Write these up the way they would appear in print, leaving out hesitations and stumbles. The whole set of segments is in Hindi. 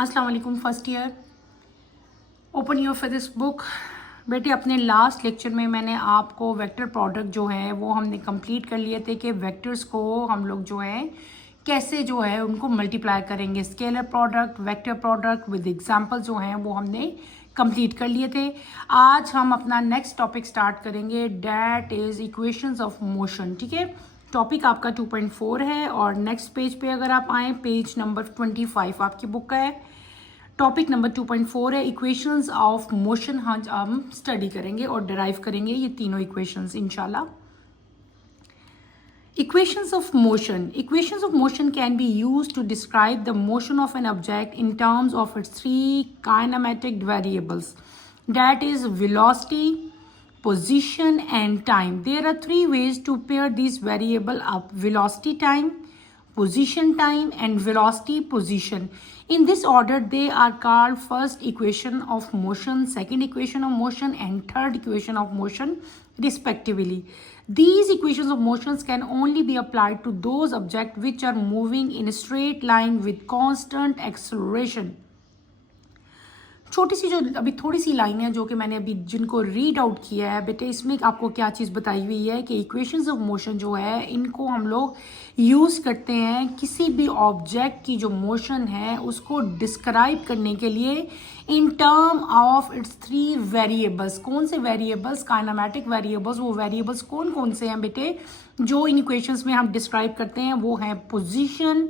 अस्सलाम वालेकुम first year. Open your for this book. बेटे अपने लास्ट लेक्चर में मैंने आपको वेक्टर प्रोडक्ट जो है वो हमने कंप्लीट कर लिए थे कि वेक्टर्स को हम लोग जो है कैसे जो है उनको मल्टीप्लाई करेंगे। Scalar product, vector product with example जो हैं वो हमने कंप्लीट कर लिए थे। आज हम अपना नेक्स्ट टॉपिक स्टार्ट करेंगे, that is equations of motion. ठीक है, टॉपिक आपका 2.4 है और नेक्स्ट पेज पे अगर आप आएँ, पेज नंबर 25 आपकी बुक का है। टॉपिक नंबर 2.4 है, इक्वेशंस ऑफ मोशन। हम स्टडी करेंगे और डिराइव करेंगे ये तीनों इक्वेशंस इंशाल्लाह। Equations of motion. Equations of motion can be used to describe the motion of an object in terms of its three kinematic variables. That is velocity, position and time. There are three ways to pair these variable up: velocity time, position time and velocity position. In this order they are called first equation of motion, second equation of motion and third equation of motion respectively. These equations of motions can only be applied to those objects which are moving in a straight line with constant acceleration. छोटी सी जो अभी थोड़ी सी लाइन है जो कि मैंने अभी जिनको रीड आउट किया है बेटे, इसमें आपको क्या चीज़ बताई हुई है कि इक्वेशंस ऑफ मोशन जो है इनको हम लोग यूज़ करते हैं किसी भी ऑब्जेक्ट की जो मोशन है उसको डिस्क्राइब करने के लिए in term of its three variables. कौन से वेरिएबल्स? Kinematic variables. वो वेरिएबल्स कौन कौन से हैं बेटे जो इन इक्वेशंस में हम डिस्क्राइब करते हैं? वो हैं position,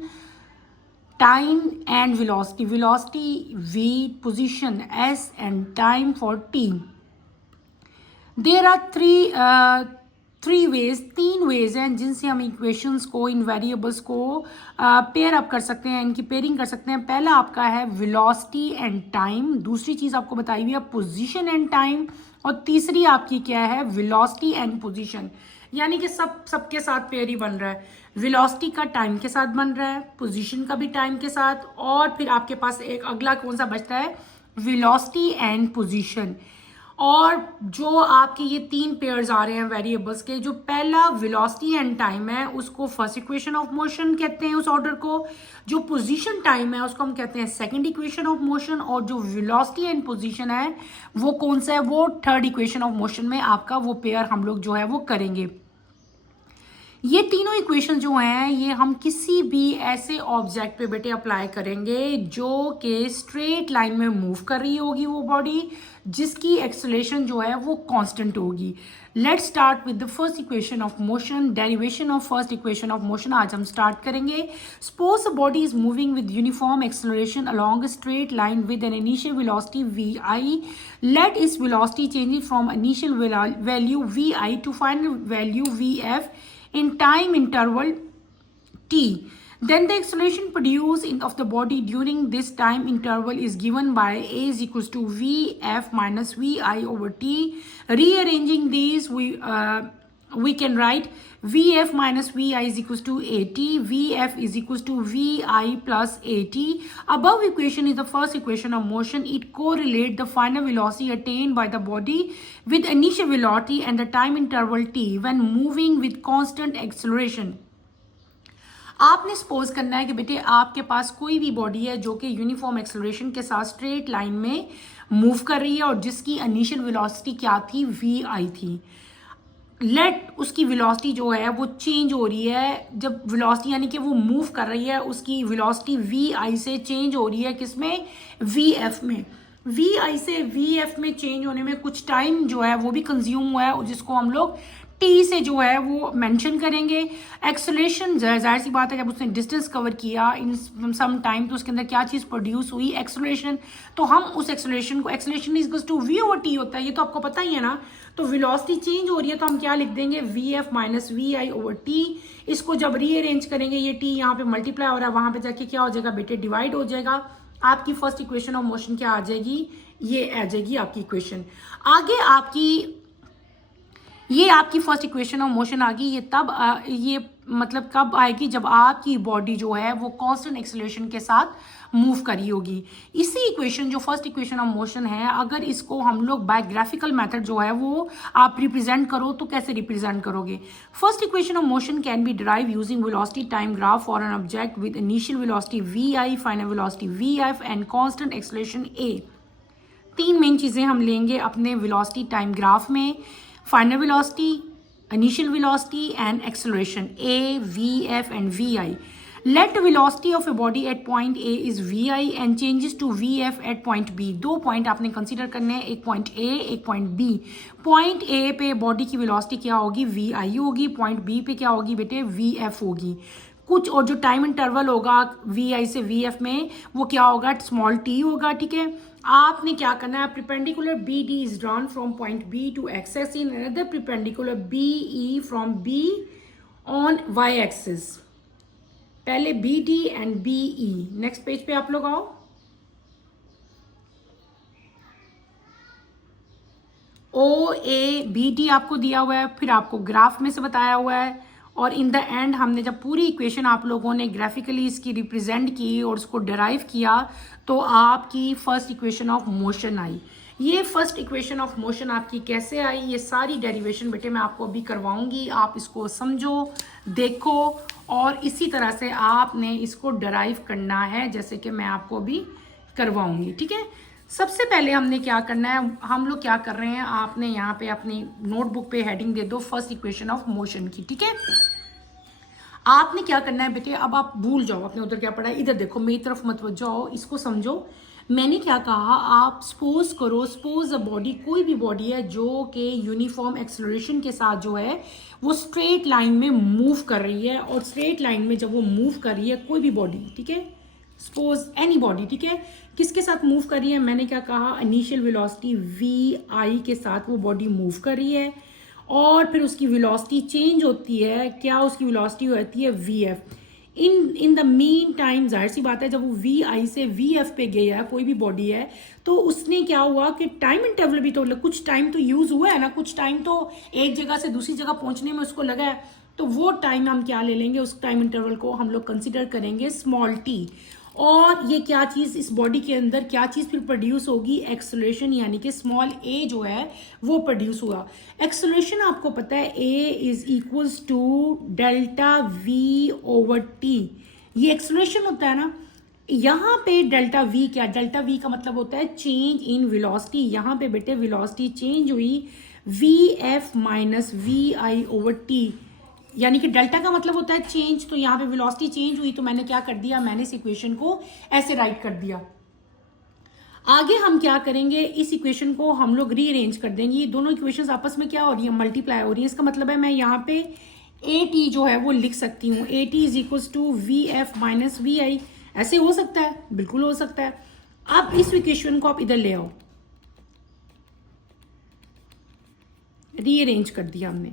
time and velocity. Velocity v, position s and time for t. There are three ways, तीन ways हैं जिनसे हम इक्वेशंस को, इन वेरिएबल्स को पेयर अप कर सकते हैं, इनकी पेयरिंग कर सकते हैं। पहला आपका है वेलोसिटी एंड टाइम, दूसरी चीज़ आपको बताई हुई है पोजीशन एंड टाइम और तीसरी आपकी क्या है? Velocity and position. यानी कि सबके साथ पेयर ही बन रहा है। वेलोसिटी का टाइम के साथ बन रहा है, पोजीशन का भी टाइम के साथ, और फिर आपके पास एक अगला कौन सा बचता है? Velocity and position. और जो आपके ये तीन पेयर्स आ रहे हैं वेरिएबल्स के, जो पहला वेलोसिटी एंड टाइम है उसको फर्स्ट इक्वेशन ऑफ मोशन कहते हैं उस ऑर्डर को। जो पोजीशन टाइम है उसको हम कहते हैं सेकंड इक्वेशन ऑफ मोशन, और जो वेलोसिटी एंड पोजीशन है वो कौन सा है? वो थर्ड इक्वेशन ऑफ मोशन में आपका वो पेयर हम लोग जो है वो करेंगे। ये तीनों इक्वेशन जो हैं ये हम किसी भी ऐसे ऑब्जेक्ट पे बेटे अप्लाई करेंगे जो कि स्ट्रेट लाइन में मूव कर रही होगी वो बॉडी, जिसकी एक्सेलरेशन जो है वो कांस्टेंट होगी। Let's start with the first equation of motion, derivation of first equation of motion आज हम स्टार्ट करेंगे। Suppose a body is moving with uniform acceleration along a straight line with an initial velocity v i. Let इस velocity changing from initial value v i to final value v f in time interval t. Then the acceleration produced of the body during this time interval is given by a is equals to vf minus vi over t. Rearranging these we can write vf minus vi is equals to at, vf is equals to vi plus at. Above equation is the first equation of motion. It correlates the final velocity attained by the body with initial velocity and the time interval t when moving with constant acceleration. आपने सपोज करना है कि बेटे आपके पास कोई भी बॉडी है जो कि यूनिफॉर्म एक्सेलरेशन के साथ स्ट्रेट लाइन में मूव कर रही है और जिसकी इनिशियल वेलोसिटी क्या थी? वी आई थी। लेट उसकी वेलोसिटी जो है वो चेंज हो रही है। जब वेलोसिटी यानी कि वो मूव कर रही है उसकी वेलोसिटी वी आई से चेंज हो रही है किसमें? वी एफ में। वी आई से वी एफ में चेंज होने में कुछ टाइम जो है वो भी कंज्यूम हुआ है जिसको हम लोग टी से जो है वो मेंशन करेंगे। एक्सेलरेशन जाहिर सी बात है जब उसने डिस्टेंस कवर किया इन सम टाइम तो उसके अंदर क्या चीज़ प्रोड्यूस हुई? एक्सेलरेशन। तो हम उस एक्सेलरेशन को, acceleration is equals to V over T होता है, ये तो आपको पता ही है ना। तो वेलोसिटी चेंज हो रही है तो हम क्या लिख देंगे? V F minus V I over T. इसको जब रीअरेंज करेंगे ये टी यहाँ पे मल्टीप्लाई हो रहा है, वहां पे जाके क्या हो जाएगा बेटे? डिवाइड हो जाएगा। आपकी फर्स्ट इक्वेशन ऑफ मोशन क्या आ जाएगी? ये आ जाएगी आपकी इक्वेशन। आगे आपकी ये आपकी फर्स्ट इक्वेशन ऑफ मोशन आ गई। ये तब ये मतलब कब आएगी, जब आपकी बॉडी जो है वो कांस्टेंट एक्सेलरेशन के साथ मूव करी होगी। इसी इक्वेशन जो फर्स्ट इक्वेशन ऑफ मोशन है, अगर इसको हम लोग बाय ग्राफिकल मेथड जो है वो आप रिप्रेजेंट करो तो कैसे रिप्रेजेंट करोगे? First equation of motion can be derive using velocity time graph for an object with initial velocity vi, final velocity vf and constant acceleration a। तीन मेन चीजें हम लेंगे अपने वेलोसिटी टाइम ग्राफ में, final velocity, initial velocity and acceleration a, vf and vi. Let velocity of a body at point A is vi and changes to vf at point B. दो पॉइंट आपने कंसीडर करने हैं, एक पॉइंट A, एक पॉइंट B। पॉइंट A पे बॉडी की वेलोसिटी क्या होगी? vi होगी। पॉइंट B पे क्या होगी बेटे? vf होगी कुछ। और जो टाइम इंटरवल होगा vi से vf में वो क्या होगा? स्मॉल t होगा, ठीक है। आपने क्या करना है? Perpendicular BD is drawn from point B to axis in another perpendicular BE from B on y axis. पहले BD and BE। Next page पे आप लोग आओ। OABD आपको दिया हुआ है, फिर आपको ग्राफ में से बताया हुआ है, और इन द एंड हमने जब पूरी इक्वेशन आप लोगों ने ग्राफिकली इसकी रिप्रेजेंट की और उसको डिराइव किया तो आपकी फर्स्ट इक्वेशन ऑफ मोशन आई। ये फर्स्ट इक्वेशन ऑफ मोशन आपकी कैसे आई, ये सारी डेरिवेशन बेटे मैं आपको अभी करवाऊंगी। आप इसको समझो, देखो, और इसी तरह से आपने इसको डिराइव करना है जैसे कि मैं आपको अभी करवाऊंगी, ठीक है। सबसे पहले हमने क्या करना है, हम लोग क्या कर रहे हैं, आपने यहाँ पे अपनी नोटबुक पे हेडिंग दे दो फर्स्ट इक्वेशन ऑफ मोशन की, ठीक है। आपने क्या करना है बेटे, अब आप भूल जाओ आपने उधर क्या पढ़ा है, इधर देखो, मेरी तरफ मत जाओ, इसको समझो। मैंने क्या कहा, आप सपोज करो, सपोज अ बॉडी, कोई भी बॉडी है जो कि यूनिफॉर्म एक्सेलरेशन के साथ जो है वो स्ट्रेट लाइन में मूव कर रही है, और स्ट्रेट लाइन में जब वो मूव कर रही है कोई भी बॉडी, ठीक है, सपोज एनी बॉडी, ठीक है, किसके साथ मूव कर रही है? मैंने क्या कहा, इनिशियल वेलोसिटी vi के साथ वो बॉडी मूव कर रही है, और फिर उसकी वेलोसिटी चेंज होती है, क्या उसकी वेलोसिटी होती है? vf। In the mean time, जाहिर सी बात है, जब वो vi से vf पे गया है, कोई भी बॉडी है, तो उसने क्या हुआ कि टाइम इंटरवल भी तो कुछ टाइम तो यूज हुआ है ना, कुछ टाइम तो एक जगह से दूसरी जगह पहुंचने में उसको लगा है, तो वो टाइम हम क्या ले लेंगे, उस टाइम इंटरवल को हम लोग कंसिडर करेंगे स्मॉल t। और ये क्या चीज, इस बॉडी के अंदर क्या चीज फिर प्रोड्यूस होगी? एक्सेलरेशन, यानी कि स्मॉल a जो है वो प्रोड्यूस हुआ। एक्सेलरेशन आपको पता है a is equals to delta v over t, ये एक्सेलरेशन होता है ना। यहाँ पे डेल्टा v क्या, डेल्टा v का मतलब होता है चेंज इन वेलोसिटी। यहाँ पे बेटे वेलोसिटी चेंज हुई vf minus vi over t, यानी कि डेल्टा का मतलब होता है चेंज, तो यहाँ पे वेलोसिटी चेंज हुई, तो मैंने क्या कर दिया, मैंने इस इक्वेशन को ऐसे राइट कर दिया। आगे हम क्या करेंगे, इस इक्वेशन को हम लोग रीअरेंज कर देंगे। ये दोनों इक्वेशंस आपस में क्या हो रही है, मल्टीप्लाई हो रही है। इसका मतलब है मैं यहाँ पे AT जो है वो लिख सकती हूँ, AT is equals to VF minus VI। ऐसे हो सकता है, बिल्कुल हो सकता है। अब इस इक्वेशन को आप इधर ले आओ, रीअरेंज कर दिया हमने,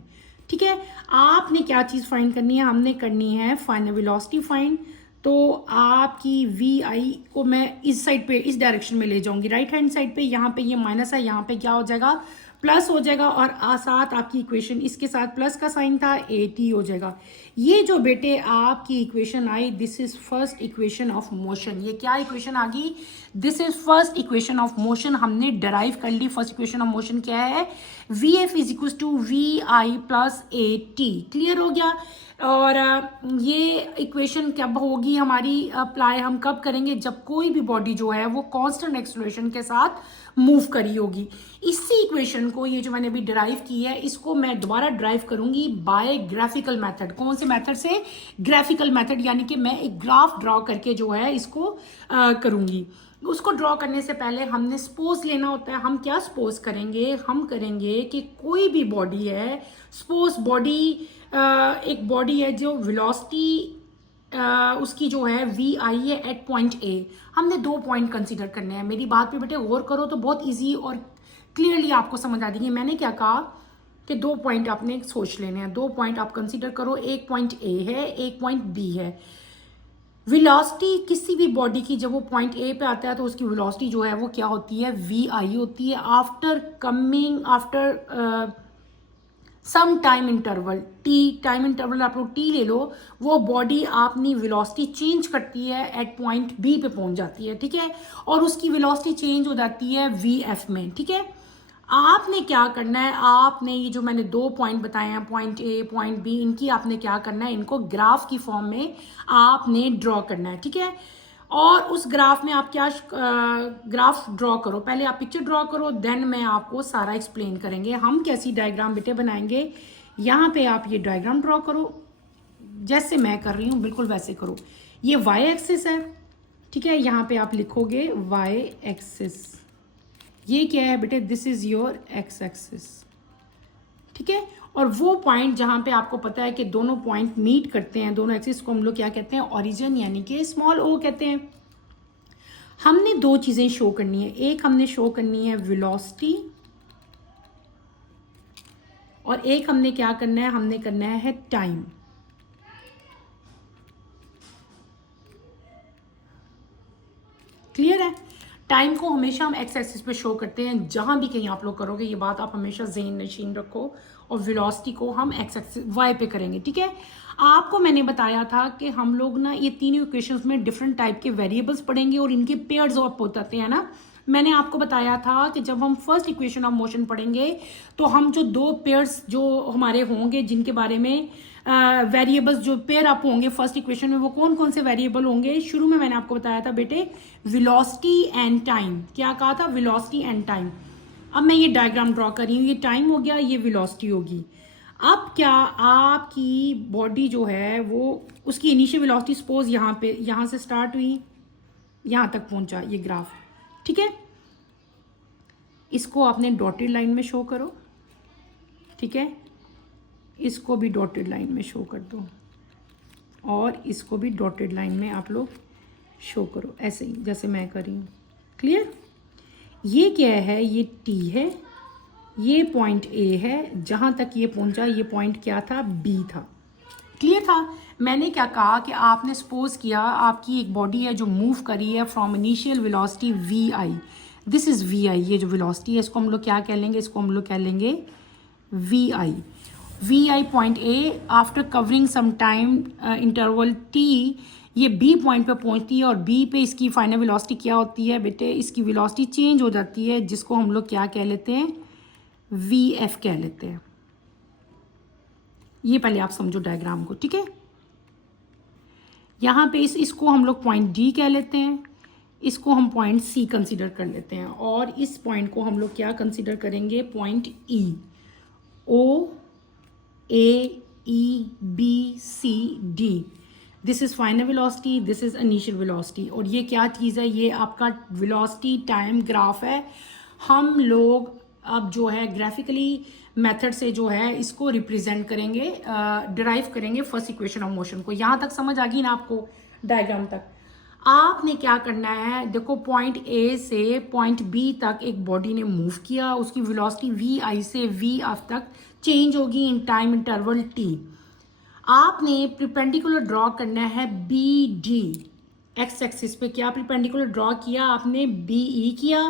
ठीक है। आपने क्या चीज फाइंड करनी है, हमने करनी है फाइनल वेलोसिटी फाइंड। तो आपकी vi को मैं इस साइड पे, इस डायरेक्शन में ले जाऊंगी, राइट हैंड साइड पे। यहाँ पे ये माइनस है, यहाँ पे क्या हो जाएगा, प्लस हो जाएगा, और साथ आपकी इक्वेशन इसके साथ प्लस का साइन था, AT हो जाएगा। ये जो बेटे आपकी इक्वेशन आई, this is first equation of motion. ये क्या इक्वेशन आ गई, this is first equation of motion. हमने डराइव कर ली। फर्स्ट इक्वेशन ऑफ मोशन क्या है, vf is equal to vi plus AT। Clear हो गया। और ये इक्वेशन कब होगी हमारी अप्लाई, हम कब करेंगे, जब कोई भी बॉडी जो है वो कांस्टेंट एक्सेलरेशन के साथ मूव करी होगी। इसी इक्वेशन को, ये जो मैंने अभी डिराइव की है, इसको मैं दोबारा ड्राइव करूंगी बाय ग्राफिकल मेथड। कौन से मेथड से, ग्राफिकल मेथड, यानी कि मैं एक ग्राफ ड्रॉ करके जो है इसको करूंगी। उसको ड्रॉ करने से पहले हमने सपोज लेना होता है। हम क्या सपोज करेंगे, हम करेंगे कि कोई भी बॉडी है, सपोज बॉडी एक बॉडी है जो वेलोसिटी उसकी जो है vi है एट पॉइंट A। हमने दो पॉइंट कंसीडर करने हैं। मेरी बात पे बेटे गौर करो तो बहुत इजी और क्लियरली आपको समझ आ जाएगी। मैंने क्या कहा कि दो पॉइंट आपने सोच लेने हैं, दो पॉइंट आप कंसीडर करो। एक पॉइंट A है, एक पॉइंट B है। वेलोसिटी किसी भी बॉडी की जब वो पॉइंट A पे आता है तो उसकी वेलोसिटी जो है वो क्या होती है, vi होती है। After some time interval T, time interval आप लोग टी ले लो, वो बॉडी अपनी वेलोसिटी चेंज करती है एट पॉइंट बी पे पहुंच जाती है, ठीक है, और उसकी वेलोसिटी चेंज हो जाती है वी एफ में, ठीक है। आपने क्या करना है, आपने ये जो मैंने 2 पॉइंट बताए हैं, पॉइंट ए पॉइंट बी, इनकी आपने क्या करना है, इनको ग्राफ की फॉर्म में आपने ड्रॉ करना है, ठीक है। और उस ग्राफ में आप क्या ग्राफ ड्रॉ करो, पहले आप पिक्चर ड्रॉ करो, देन मैं आपको सारा एक्सप्लेन करेंगे हम कैसी डायग्राम बेटे बनाएंगे। यहाँ पे आप ये डायग्राम ड्रॉ करो, जैसे मैं कर रही हूँ बिल्कुल वैसे करो। ये वाई एक्सिस है, ठीक है, यहाँ पे आप लिखोगे वाई एक्सिस। ये क्या है बेटे, this is your x axis, ठीक है। और वो पॉइंट जहां पे आपको पता है कि दोनों पॉइंट मीट करते हैं, दोनों एक्सिस को हम लोग क्या कहते हैं, ओरिजिन यानी कि स्मॉल ओ कहते हैं। हमने 2 चीजें शो करनी है, एक हमने शो करनी है वेलोसिटी, और एक हमने क्या करना है, हमने करना है टाइम। क्लियर है। टाइम को हमेशा हम एक्स एक्सिस पे शो करते हैं, जहां भी कहीं आप लोग करोगे ये बात आप हमेशा ज़हन नशीन रखो, और वेलोसिटी को हम एक्स एक्सिस वाई पे करेंगे, ठीक है। आपको मैंने बताया था कि हम लोग ना ये तीनों इक्वेशंस में डिफरेंट टाइप के वेरिएबल्स पढ़ेंगे और इनके पेयर्स ऑफ होते हैं ना। मैंने आपको बताया था कि जब हम फर्स्ट इक्वेशन ऑफ मोशन पढ़ेंगे तो हम जो 2 पेयर्स जो हमारे होंगे, जिनके बारे में वेरिएबल्स जो पेयर अप होंगे फर्स्ट इक्वेशन में, वो कौन कौन से वेरिएबल होंगे। शुरू में मैंने आपको बताया था बेटे वेलोसिटी एंड टाइम, क्या कहा था, वेलोसिटी एंड टाइम। अब मैं ये डायग्राम ड्रॉ कर रही हूँ, ये टाइम हो गया, ये वेलोसिटी होगी। अब क्या आपकी बॉडी जो है वो उसकी इनिशियल वेलोसिटी सपोज यहाँ से स्टार्ट हुई, यहाँ तक पहुंचा ये ग्राफ, ठीक है। इसको आपने डॉटेड लाइन में शो करो, ठीक है, इसको भी डॉटेड लाइन में शो कर दो, और इसको भी डॉटेड लाइन में आप लोग शो करो, ऐसे ही जैसे मैं कर रही हूँ। क्लियर। ये क्या है, ये टी है, ये पॉइंट ए है, जहां तक ये पहुंचा ये पॉइंट क्या था, बी था। क्लियर था। मैंने क्या कहा कि आपने सपोज किया आपकी एक बॉडी है जो मूव करी है from initial velocity v i, this is v i, ये जो वेलोसिटी है इसको हम लोग क्या कह लेंगे, इसको हम लोग कह लेंगे V I. V I point A after covering some time interval T, ये बी पॉइंट पे पहुंचती है, और बी पे इसकी फाइनल वेलोसिटी क्या होती है बेटे, इसकी वेलोसिटी चेंज हो जाती है, जिसको हम लोग क्या कह लेते हैं, वी एफ कह लेते हैं। ये पहले आप समझो डायग्राम को, ठीक है। यहाँ पे इसको हम लोग पॉइंट डी कह लेते हैं, इसको हम पॉइंट सी कंसीडर कर लेते हैं, और इस पॉइंट को हम लोग क्या कंसीडर करेंगे, point E. O A E B C D, this is final velocity, this is initial velocity, और ये क्या चीज़ है, ये आपका वेलोसिटी टाइम ग्राफ है। हम लोग अब जो है ग्राफिकली मेथड से जो है इसको रिप्रेजेंट करेंगे, डिराइव करेंगे फर्स्ट इक्वेशन ऑफ मोशन को। यहाँ तक समझ आ गई ना आपको डायग्राम तक। आपने क्या करना है, देखो पॉइंट ए से पॉइंट बी तक एक बॉडी ने मूव किया, उसकी वेलोसिटी वी आई से वी एफ तक चेंज होगी इन टाइम इंटरवल टी। आपने प्रिपेंडिकुलर ड्रॉ करना है बी डी, एक्स एक्सिस पे क्या प्रिपेंडिकुलर ड्रॉ किया आपने, बी ई किया,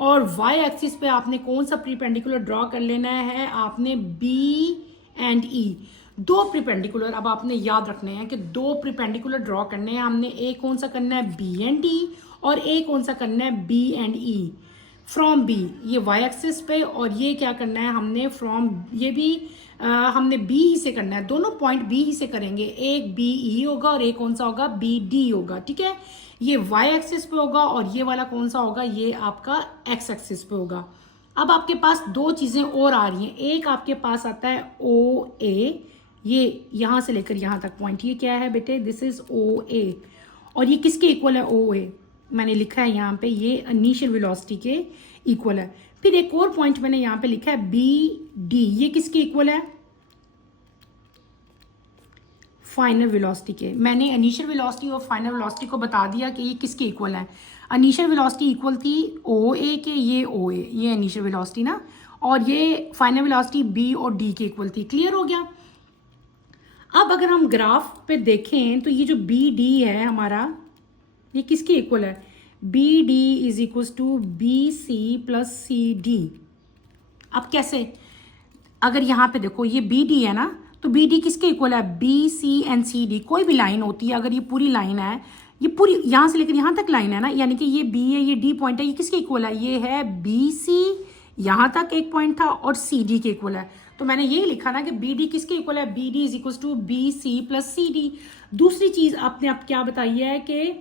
और वाई एक्सिस पे आपने कौन सा प्रिपेंडिकुलर ड्रॉ कर लेना है, आपने बी एंड ई, 2 प्रिपेंडिकुलर। अब आपने याद रखने हैं कि 2 प्रिपेंडिकुलर ड्रॉ करने हैं हमने, एक कौन सा करना है बी एंड डी, और एक कौन सा करना है B and E. From B ये वाई एक्सिस पे, और ये क्या करना है हमने फ्रॉम, ये भी हमने बी ही से करना है, दोनों पॉइंट बी ही से करेंगे, एक बी ई होगा और एक कौन सा होगा, बी डी होगा, ठीक है। ये वाई एक्सिस पे होगा, और ये वाला कौन सा होगा, ये आपका एक्स एक्सिस पे होगा। अब आपके पास 2 चीजें और आ रही हैं, एक आपके पास आता है ओ ए, ये यहां से लेकर यहां तक पॉइंट, ये क्या है बेटे, दिस इज ओ ए, और ये किसके इक्वल है, ओ ए, मैंने लिखा है यहाँ पे ये इनिशियल वेलोसिटी के इक्वल है। फिर एक और पॉइंट मैंने यहाँ पे लिखा है बी डी, ये किसके इक्वल है, फाइनल वेलोसिटी के। मैंने इनिशियल वेलोसिटी और फाइनल वेलोसिटी को बता दिया कि ये किसके इक्वल है। इनिशियल वेलोसिटी इक्वल थी ओ ए के, ये ओ ए, ये इनिशियल वेलोसिटी ना, और ये फाइनल वेलोसिटी बी और डी के इक्वल थी। क्लियर हो गया। अब अगर हम ग्राफ पे देखें तो ये जो बी डी है हमारा, ये किसके इक्वल है, B D is equal to B C plus C D. अब कैसे, अगर यहाँ पे देखो ये बी डी है ना, तो बी डी किसके इक्वल है, B C and C D. कोई भी लाइन होती है, अगर ये पूरी लाइन है, ये पूरी यहाँ से लेकर यहाँ तक लाइन है ना, यानी कि ये बी है, ये डी पॉइंट है, ये किसके इक्वल है, ये है बी सी, यहाँ तक एक पॉइंट था, और सी डी के इक्वल है। तो मैंने यही लिखा ना कि बी डी किसके इक्वल है, B D is equal to B C plus C D. दूसरी चीज आपने आप क्या बताई है कि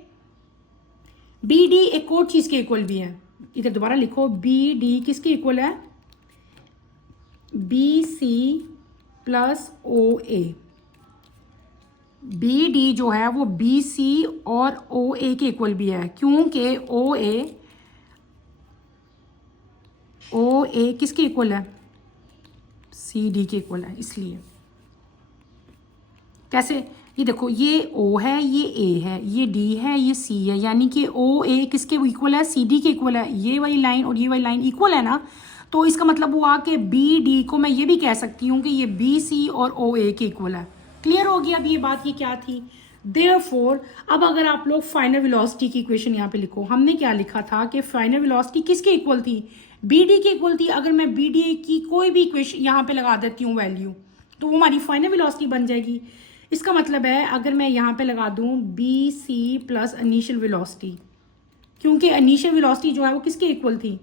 बी डी एक और चीज के इक्वल भी है। इधर दोबारा लिखो, बी डी किसके इक्वल है, बी सी प्लस ओ ए। बी डी जो है वो बी सी और ओ ए के इक्वल भी है, क्योंकि ओ ए किसके इक्वल है, सी डी के इक्वल है। इसलिए कैसे, ये देखो ये ओ है, ये ए है, ये डी है, ये सी है, यानी कि ओ ए किसके इक्वल है, सी डी के इक्वल है। ये वाली लाइन और ये वाली लाइन इक्वल है ना, तो इसका मतलब हुआ कि बी डी को मैं ये भी कह सकती हूँ कि ये बी सी और ओ ए के इक्वल है। क्लियर हो गया अब ये बात, ये क्या थी। देयरफॉर अब अगर आप लोग फाइनल वेलोसिटी की इक्वेशन यहाँ पे लिखो, हमने क्या लिखा था कि फाइनल वेलोसिटी किसके इक्वल थी, बी डी के इक्वल थी। अगर मैं बी डी की कोई भी इक्वेशन यहाँ पे लगा देती हूँ वैल्यू, तो वो हमारी फाइनल वेलोसिटी बन जाएगी। इसका मतलब है अगर मैं यहाँ पे लगा दूँ B C plus initial velocity, क्योंकि इनिशियल वेलोसिटी जो है वो किसके इक्वल थी,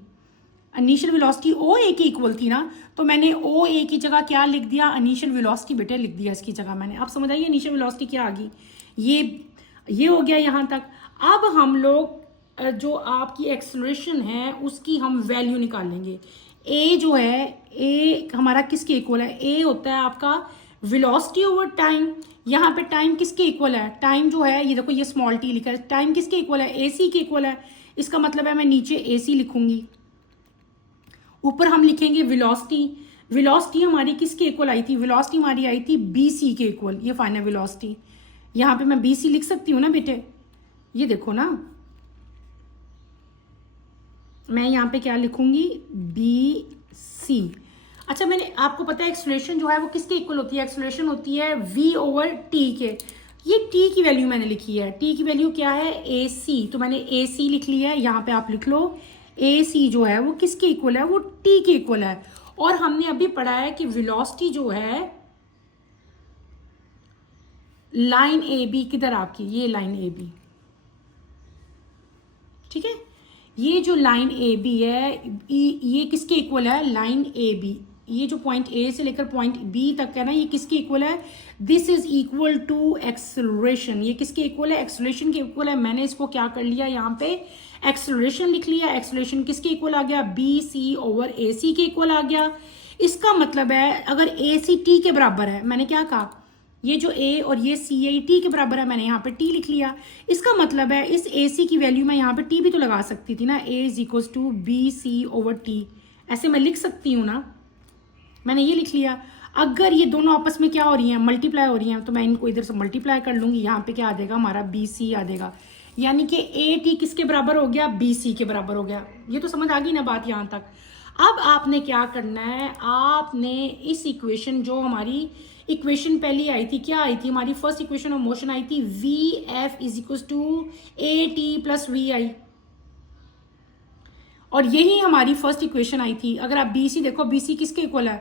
इनिशियल वेलोसिटी ओ ए की इक्वल थी ना, तो मैंने ओ ए की जगह क्या लिख दिया, इनिशियल वेलोसिटी बेटे लिख दिया इसकी जगह मैंने। आप समझ आइए इनिशियल वेलोसिटी क्या आ गई, ये हो गया यहाँ तक। अब हम लोग जो आपकी एक्सेलरेशन है उसकी हम वैल्यू निकालेंगे। ए जो है, ए हमारा किसके इक्वल है, ए होता है आपका वेलोसिटी ओवर टाइम। यहाँ पे टाइम किसके इक्वल है, टाइम जो है ये देखो ये स्मॉल टी लिखा है, टाइम किसके इक्वल है, ए सी के इक्वल है। इसका मतलब है मैं नीचे ए सी लिखूंगी, ऊपर हम लिखेंगे वेलोसिटी। वेलोसिटी हमारी किसके इक्वल आई थी, वेलोसिटी हमारी आई थी बी सी के इक्वल, ये फाइनल वेलोसिटी। यहाँ पे मैं बी सी लिख सकती हूँ ना बेटे, ये देखो ना, मैं यहाँ पे क्या लिखूंगी, बी सी। अच्छा, मैंने आपको पता है एक्सेलरेशन जो है वो किसके इक्वल होती है, एक्सेलरेशन होती है v ओवर टी के। ये t की वैल्यू मैंने लिखी है, t की वैल्यू क्या है, ए सी, तो मैंने ए सी लिख लिया है। यहाँ पे आप लिख लो ए सी जो है वो किसके इक्वल है, वो t के इक्वल है। और हमने अभी पढ़ा है कि वेलोसिटी जो है लाइन ए बी, किधर आपकी ये लाइन ए बी, ठीक है, ये जो लाइन ए बी है ये किसके इक्वल है, लाइन ए बी। ये जो पॉइंट ए से लेकर पॉइंट बी तक है ना, ये किसके इक्वल है, this is equal to acceleration. ये किसके इक्वल है, एक्सेलरेशन के इक्वल है। मैंने इसको क्या कर लिया, यहाँ पे एक्सेलरेशन लिख लिया। एक्सेलरेशन किसके इक्वल आ गया, बी सी ओवर ए सी के इक्वल आ गया। इसका मतलब है अगर ए सी टी के बराबर है, मैंने क्या कहा, ये जो ए और ये सी है टी के बराबर है, मैंने यहाँ पे टी लिख लिया। इसका मतलब है इस ए सी की वैल्यू मैं यहाँ पे टी भी तो लगा सकती थी ना, a is equal to B C over t, ऐसे मैं लिख सकती हूँ ना, मैंने ये लिख लिया। अगर ये दोनों आपस में क्या हो रही हैं, मल्टीप्लाई हो रही हैं, तो मैं इनको इधर से मल्टीप्लाई कर लूंगी। यहाँ पे क्या आ जाएगा हमारा, बी सी आ जाएगा, यानी कि ए टी किसके बराबर हो गया, बी सी के बराबर हो गया। ये तो समझ आ गई ना बात यहाँ तक। अब आपने क्या करना है, आपने इस इक्वेशन, जो हमारी इक्वेशन पहली आई थी, क्या आई थी हमारी, फर्स्ट इक्वेशन ऑफ मोशन आई थी V F is equal to a t plus v i, और यही हमारी फर्स्ट इक्वेशन आई थी। अगर आप बी सी देखो, बी सी किसके इक्वल है,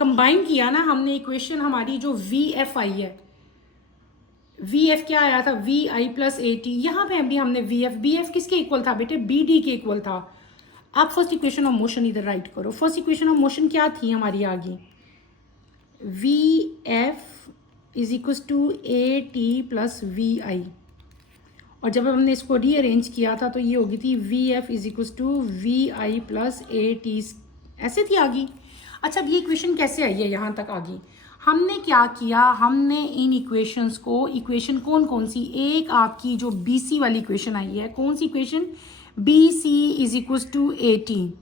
कंबाइन किया ना हमने इक्वेशन, हमारी जो वी एफ आई है, वी एफ क्या आया था, V I plus A T. यहाँ पे अभी हमने वी एफ किसके इक्वल था बेटे, बी डी के इक्वल था। आप फर्स्ट इक्वेशन ऑफ मोशन इधर राइट करो। फर्स्ट इक्वेशन ऑफ मोशन क्या थी हमारी आगे, v F is equal to a t plus v i, और जब हमने इसको रीअरेंज किया था तो ये होगी थी V F is equal to V I plus A T, ऐसे थी आगे। अच्छा, अब ये इक्वेशन कैसे आई है यहाँ तक आगे, हमने क्या किया, हमने इन इक्वेशंस को, इक्वेशन कौन कौन सी, एक आपकी जो बी सी वाली इक्वेशन आई है, कौन सी equation, B C is equal to a t,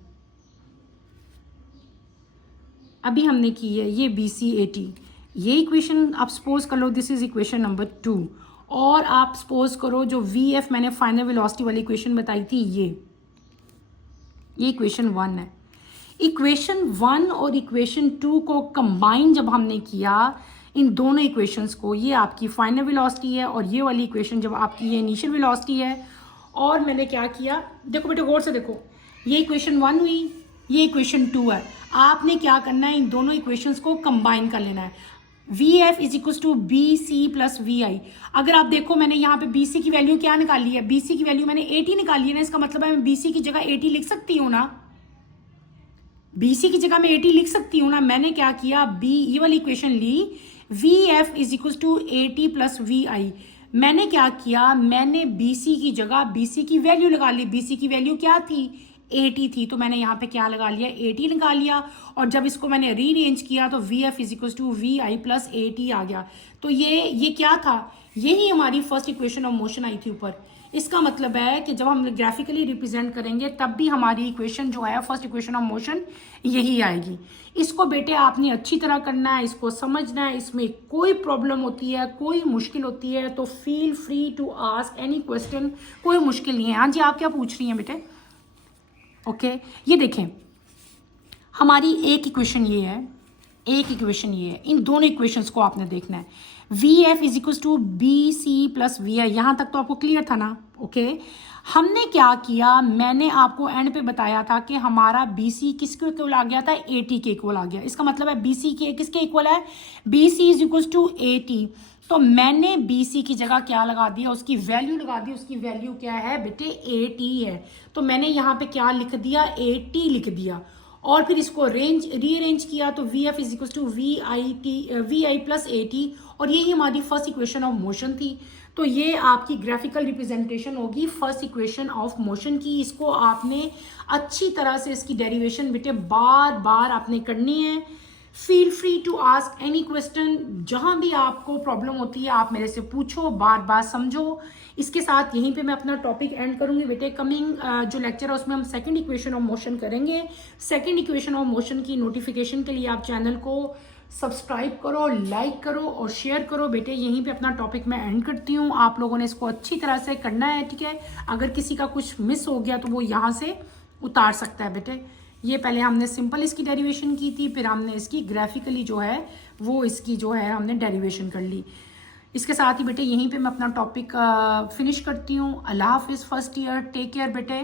अभी हमने की है ये बी सी ए टी। ये इक्वेशन आप सपोज कर लो दिस इज इक्वेशन नंबर 2, और आप सपोज करो जो वी एफ मैंने फाइनल वेलोसिटी वाली इक्वेशन बताई थी, ये इक्वेशन 1 है। इक्वेशन 1 और इक्वेशन 2 को कंबाइन जब हमने किया, इन दोनों इक्वेशंस को, ये आपकी फाइनल वेलोसिटी है और ये वाली इक्वेशन जब आपकी ये इनिशियल वेलोसिटी है, और मैंने क्या किया, देखो बेटे गौर से देखो, ये इक्वेशन 1 हुई, ये इक्वेशन 2 है। आपने क्या करना है, इन दोनों इक्वेशंस को कंबाइन कर लेना है। V F is equal to B C plus v i. अगर आप देखो मैंने यहाँ पे बी सी की वैल्यू क्या निकाली है, बी सी की वैल्यू मैंने 80 निकाली है ना, इसका मतलब है मैं बी सी की जगह 80 लिख सकती हूँ ना, बी सी की जगह मैं 80 लिख सकती हूँ ना। मैंने क्या किया, बी ये वाली इक्वेशन ली, v F is equal to 80 plus v i. मैंने क्या किया, मैंने बी सी की जगह बी सी की वैल्यू लगा ली। बी सी की वैल्यू क्या थी, 80 थी, तो मैंने यहाँ पे क्या लगा लिया, 80 लगा लिया। और जब इसको मैंने रीअरेंज किया तो V F is equal to V I plus 80 आ गया। तो ये क्या था, यही हमारी फर्स्ट इक्वेशन ऑफ मोशन आई थी ऊपर। इसका मतलब है कि जब हम ग्राफिकली रिप्रेजेंट करेंगे तब भी हमारी इक्वेशन जो है फर्स्ट इक्वेशन ऑफ मोशन यही आएगी। इसको बेटे आपने अच्छी तरह करना है, इसको समझना है। इसमें कोई प्रॉब्लम होती है, कोई मुश्किल होती है तो feel free to ask any question, कोई मुश्किल नहीं है। हाँ जी, आप क्या पूछ रही हैं बेटे? ओके, ये देखें, हमारी एक इक्वेशन ये है, एक इक्वेशन ये है। इन दोनों इक्वेशंस को आपने देखना है। V F is equal to B C plus v i, यहां तक तो आपको क्लियर था ना? ओके, हमने क्या किया, मैंने आपको एंड पे बताया था कि हमारा बी सी किसके इक्वल आ गया था, 80 के इक्वल आ गया। इसका मतलब है बी सी के किसके इक्वल है, B C is equal to 80। तो मैंने बी सी की जगह क्या लगा दिया, उसकी वैल्यू लगा दी। उसकी वैल्यू क्या है बेटे, 80 है। तो मैंने यहाँ पे क्या लिख दिया, 80 लिख दिया। और फिर इसको रीअरेंज किया तो V F is equal to V I plus 80, और यही हमारी फर्स्ट इक्वेशन ऑफ मोशन थी। तो ये आपकी ग्राफिकल रिप्रेजेंटेशन होगी फर्स्ट इक्वेशन ऑफ मोशन की। इसको आपने अच्छी तरह से इसकी डेरिवेशन बेटे बार बार आपने करनी है। Feel free to ask any question, जहां भी आपको प्रॉब्लम होती है आप मेरे से पूछो, बार बार समझो। इसके साथ यहीं पे मैं अपना टॉपिक एंड करूंगी बेटे। कमिंग जो लेक्चर है उसमें हम सेकंड इक्वेशन ऑफ मोशन करेंगे। सेकंड इक्वेशन ऑफ मोशन की नोटिफिकेशन के लिए आप चैनल को सब्सक्राइब करो, लाइक करो और शेयर करो बेटे। यहीं पे अपना टॉपिक मैं एंड करती हूँ। आप लोगों ने इसको अच्छी तरह से करना है, ठीक है? अगर किसी का कुछ मिस हो गया तो वो यहाँ से उतार सकता है बेटे। ये पहले हमने सिंपल इसकी डेरिवेशन की थी, फिर हमने इसकी ग्राफिकली जो है वो इसकी जो है हमने डेरिवेशन कर ली। इसके साथ ही बेटे यहीं पे मैं अपना टॉपिक फिनिश करती हूँ। अल्लाह हाफिज़ फर्स्ट ईयर, टेक केयर बेटे।